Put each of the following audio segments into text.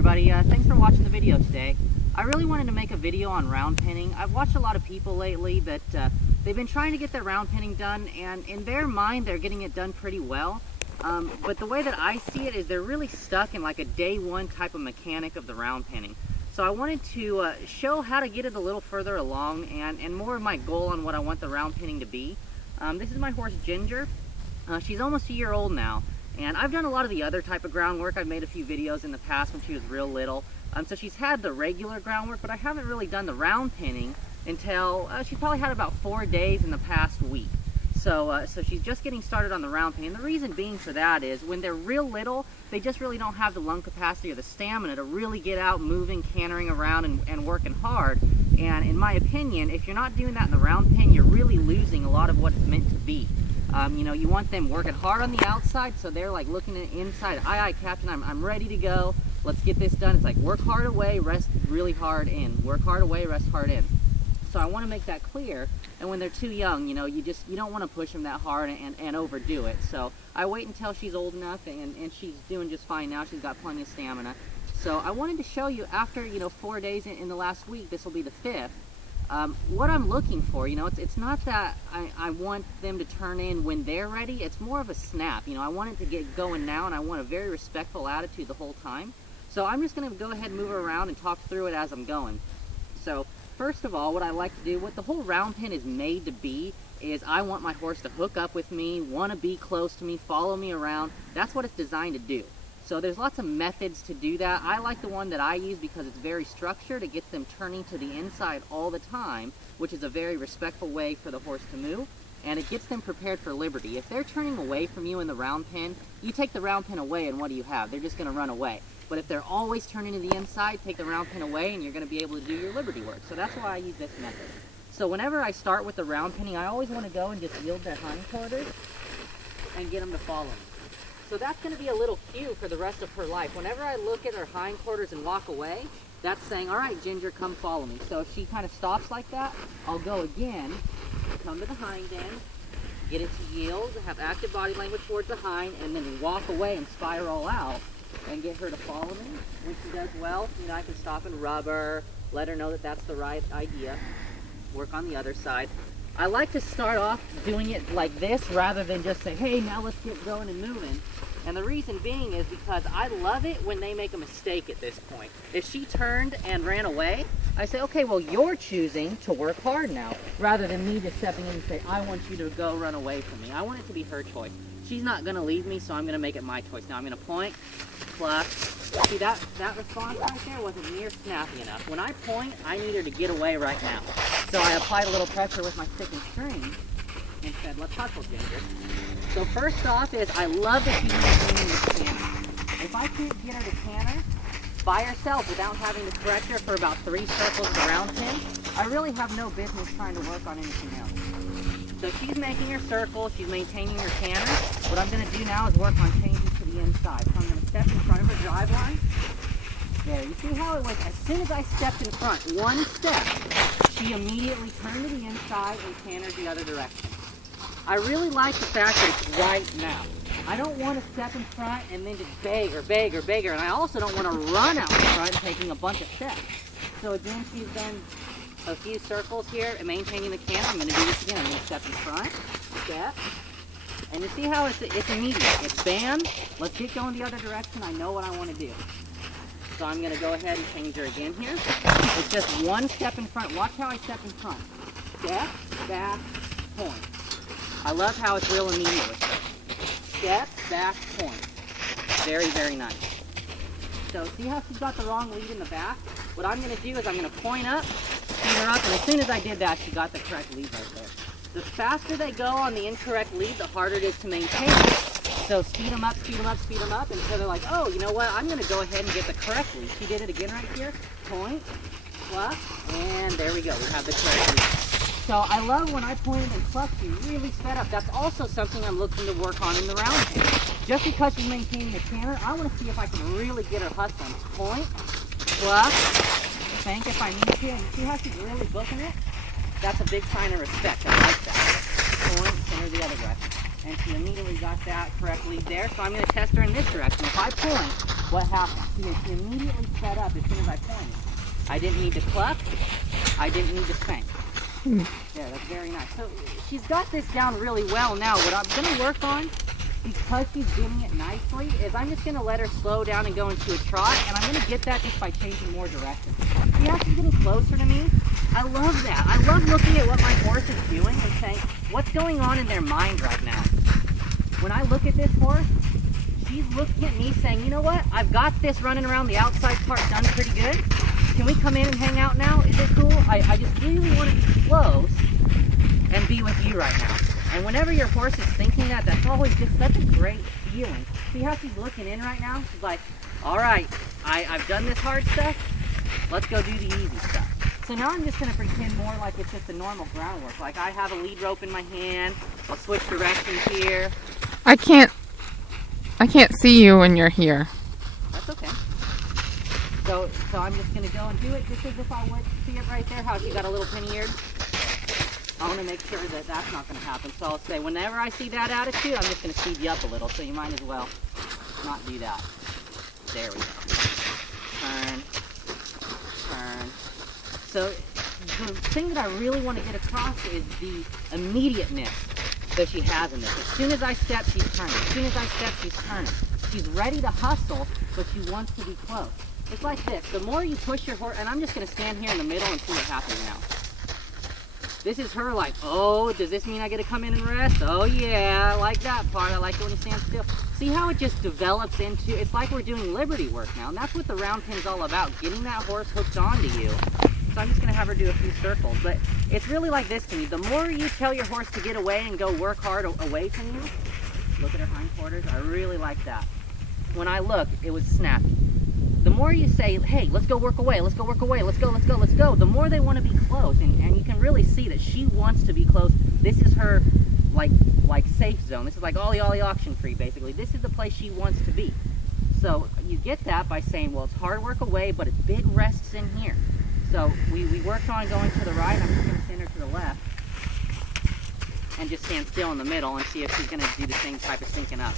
everybody, thanks for watching the video today. I really wanted to make a video on round penning. I've watched a lot of people lately that they've been trying to get their round penning done, and in their mind they're getting it done pretty well. But the way that I see it is they're really stuck in like a day one type of mechanic of the round penning. So I wanted to show how to get it a little further along and more of my goal on what I want the round penning to be. This is my horse Ginger. She's almost a year old now. And I've done a lot of the other type of groundwork. I've made a few videos in the past when she was real little. So she's had the regular groundwork, but I haven't really done the round penning until she probably had about 4 days in the past week. So she's just getting started on the round penning. And the reason being for that is when they're real little, they just really don't have the lung capacity or the stamina to really get out moving, cantering around and working hard. And in my opinion, if you're not doing that in the round pen, you're really losing a lot of what it's meant to be. You know, you want them working hard on the outside, so they're like looking at inside. Aye, Captain, I'm ready to go. Let's get this done. It's like work hard away, rest really hard in. Work hard away, rest hard in. So I want to make that clear. And when they're too young, you know, you don't want to push them that hard and overdo it. So I wait until she's old enough, and she's doing just fine now. She's got plenty of stamina. So I wanted to show you after, 4 days in the last week, this will be the 5th. What I'm looking for, it's not that I want them to turn in when they're ready. It's more of a snap. I want it to get going now, and I want a very respectful attitude the whole time. So I'm just going to go ahead and move her around and talk through it as I'm going. So first of all, what I like to do, what the whole round pen is made to be, is I want my horse to hook up with me, want to be close to me, follow me around. That's what it's designed to do. So there's lots of methods to do that. I like the one that I use because it's very structured. It gets them turning to the inside all the time, which is a very respectful way for the horse to move, and it gets them prepared for liberty. If they're turning away from you in the round pen, you take the round pen away and what do you have? They're just going to run away. But if they're always turning to the inside, take the round pen away and you're going to be able to do your liberty work. So that's why I use this method. So whenever I start with the round penning, I always want to go and just yield their hindquarters and get them to follow me. So that's going to be a little cue for the rest of her life. Whenever I look at her hindquarters and walk away, that's saying, all right, Ginger, come follow me. So if she kind of stops like that, I'll go again, come to the hind end, get it to yield, have active body language towards the hind, and then walk away and spiral out and get her to follow me. When she does well, I can stop and rub her, let her know that that's the right idea. Work on the other side. I like to start off doing it like this rather than just say, hey, now let's get going and moving. And the reason being is because I love it when they make a mistake at this point. If she turned and ran away, I say, okay, well, you're choosing to work hard now, rather than me just stepping in and say, I want you to go run away from me. I want it to be her choice. She's not going to leave me, so I'm going to make it my choice. Now I'm going to point, pluck. See, that response right there wasn't near snappy enough. When I point, I need her to get away right now. So I applied a little pressure with my stick and string and said, let's hustle, Ginger. So first off is I love that she's maintaining the canter. If I can't get her to canter by herself without having to correct her for about 3 circles of the round pen, I really have no business trying to work on anything else. So she's making her circle, she's maintaining her canter. What I'm going to do now is work on changing to the inside. So I'm going to step in front of her drive line. There, you see how it was? As soon as I stepped in front, one step, she immediately turned to the inside and cantered the other direction. I really like the fact that it's right now. I don't want to step in front and then just beg her, and I also don't want to run out in front taking a bunch of steps. So again, she's done a few circles here and maintaining the canter. I'm going to do this again. I'm going to step in front, step, and you see how it's immediate. It's bam, let's get going the other direction. I know what I want to do. So I'm going to go ahead and change her again here. It's just one step in front. Watch how I step in front. Step, back, point. I love how it's real immediate with her. Step, back, point. Very, very nice. So see how she's got the wrong lead in the back? What I'm going to do is I'm going to point up, speed her up, and as soon as I did that, she got the correct lead right there. The faster they go on the incorrect lead, the harder it is to maintain. So speed them up, speed them up, speed them up, until they're like, oh, you know what, I'm going to go ahead and get the correct lead. She did it again right here. Point, pluck, and there we go. We have the correct lead. So I love when I pointed and plucked, she really sped up. That's also something I'm looking to work on in the round pen. Just because she's maintaining the canter, I want to see if I can really get her hustling. Point, pluck, spank if I need to. And you see how she's really booking it? That's a big sign of respect. I like that. Point, center the other direction. And she immediately got that correctly there, so I'm going to test her in this direction. If I point, what happens? See, she immediately set up as soon as I pointed. I didn't need to cluck. I didn't need to spank. Yeah, that's very nice. So she's got this down really well now. What I'm going to work on, because she's doing it nicely, is I'm just going to let her slow down and go into a trot, and I'm going to get that just by changing more direction. See how she's getting closer to me? I love that. I love looking at what my horse is doing and saying, what's going on in their mind right now? When I look at this horse, she's looking at me saying, you know what? I've got this running around the outside part done pretty good. Can we come in and hang out now? Is it cool? I just really want to be close and be with you right now. And whenever your horse is thinking that, that's always just such a great feeling. See how she's looking in right now? She's like, all right, I've done this hard stuff. Let's go do the easy stuff. So now I'm just going to pretend more like it's just the normal groundwork. Like I have a lead rope in my hand. I'll switch directions here. I can't see you when you're here. That's okay. So I'm just going to go and do it just as if I would. See it right there, how she got a little pin-eared? I want to make sure that that's not going to happen. So I'll say, whenever I see that attitude, I'm just going to speed you up a little. So you might as well not do that. There we go. Turn. Turn. So the thing that I really want to get across is the immediateness that she has in this. As soon as I step, she's turning. As soon as I step, she's turning. She's ready to hustle, but she wants to be close. It's like this. The more you push your horse, and I'm just going to stand here in the middle and see what happens now. This is her like, oh, does this mean I get to come in and rest? Oh yeah, I like that part. I like it when you stand still. See how it just develops into, it's like we're doing liberty work now. And that's what the round pin is all about, getting that horse hooked onto you. So I'm just going to have her do a few circles. But it's really like this to me. The more you tell your horse to get away and go work hard away from you, look at her hindquarters, I really like that. When I look, it was snappy. The more you say, hey, let's go work away, let's go work away, let's go, let's go, let's go, the more they want to be close. And you can really see that she wants to be close. This is her like safe zone. This is like ollie auction free, basically. This is the place she wants to be. So you get that by saying, well, it's hard work away, but it's big rests in here. So we worked on going to the right. I'm just going to send her to the left and just stand still in the middle and see if she's going to do the same type of syncing up.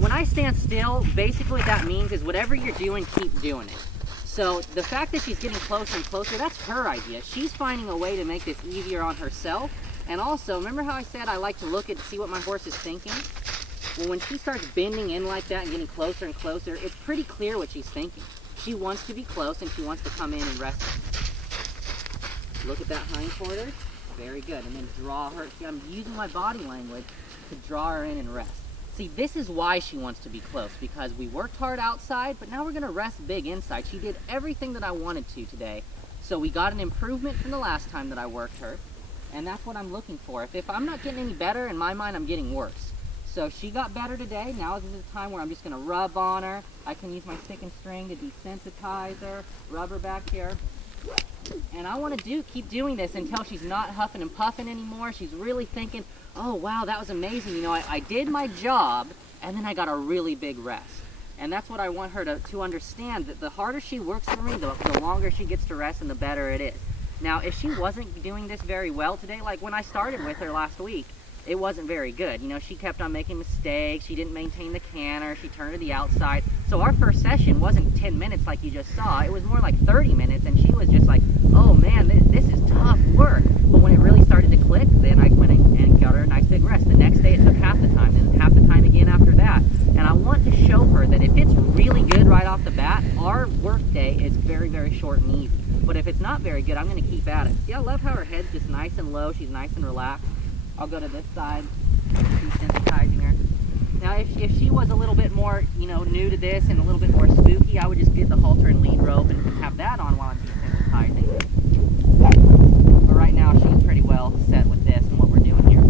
When I stand still, basically what that means is whatever you're doing, keep doing it. So the fact that she's getting closer and closer, that's her idea. She's finding a way to make this easier on herself. And also, remember how I said I like to look at see what my horse is thinking? Well, when she starts bending in like that and getting closer and closer, it's pretty clear what she's thinking. She wants to be close and she wants to come in and rest. Look at that hindquarters. Very good. And then draw her. See, I'm using my body language to draw her in and rest. See, this is why she wants to be close, because we worked hard outside, but now we're going to rest big inside. She did everything that I wanted to today. So we got an improvement from the last time that I worked her, and that's what I'm looking for. If I'm not getting any better, in my mind, I'm getting worse. So she got better today. Now is the time where I'm just going to rub on her. I can use my stick and string to desensitize her, rub her back here. And I want to keep doing this until she's not huffing and puffing anymore. She's really thinking, oh wow, that was amazing. You know, I did my job and then I got a really big rest. And that's what I want her to understand, that the harder she works for me, the longer she gets to rest and the better it is. Now, if she wasn't doing this very well today, like when I started with her last week, it wasn't very good. You know, she kept on making mistakes. She didn't maintain the canter. She turned to the outside. So our first session wasn't 10 minutes like you just saw. It was more like 30 minutes, and she was just like, oh man, this is tough work. But when it really started to click, then I went and got her a nice big rest. The next day it took half the time, and half the time again after that. And I want to show her that if it's really good right off the bat, our work day is very, very short and easy. But if it's not very good, I'm going to keep at it. See, I love how her head's just nice and low. She's nice and relaxed. I'll go to this side, desensitizing her. Now, if she was a little bit more, you know, new to this and a little bit more spooky, I would just get the halter and lead rope and have that on while I'm desensitizing. But right now, she's pretty well set with this and what we're doing here.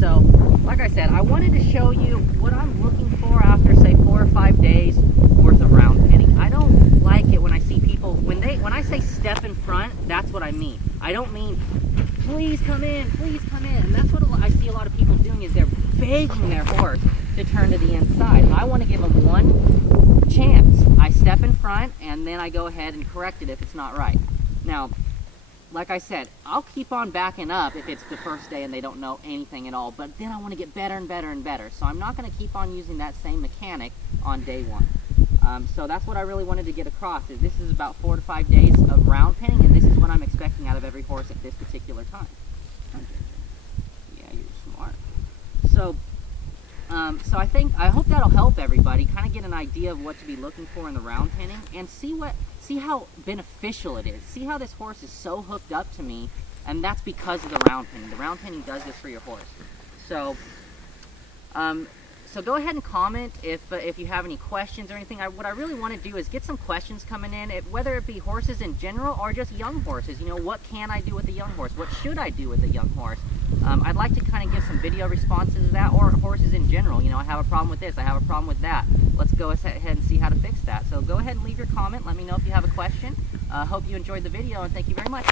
So, like I said, I wanted to show you what I'm looking for after, say, 4 or 5 days worth of round penning. I don't like it when I see people, when I say step in front, that's what I mean. I don't mean, please come in, please come in. And that's what I see a lot of people doing, is they're begging their horse to turn to the inside. And I want to give them one chance. I step in front and then I go ahead and correct it if it's not right. Now, like I said, I'll keep on backing up if it's the first day and they don't know anything at all, but then I want to get better and better and better. So I'm not going to keep on using that same mechanic on day one. So that's what I really wanted to get across, is this is about 4 to 5 days of round penning, and this is what I'm expecting out of every horse at this particular time. Yeah, you're smart. So, I hope that'll help everybody kind of get an idea of what to be looking for in the round penning, and see how beneficial it is. See how this horse is so hooked up to me, and that's because of the round penning. The round penning does this for your horse. So, so go ahead and comment if you have any questions or anything. What I really want to do is get some questions coming in, whether it be horses in general or just young horses. You know, what can I do with a young horse? What should I do with a young horse? I'd like to kind of give some video responses to that, or horses in general. You know, I have a problem with this, I have a problem with that. Let's go ahead and see how to fix that. So go ahead and leave your comment. Let me know if you have a question. Hope you enjoyed the video, and thank you very much.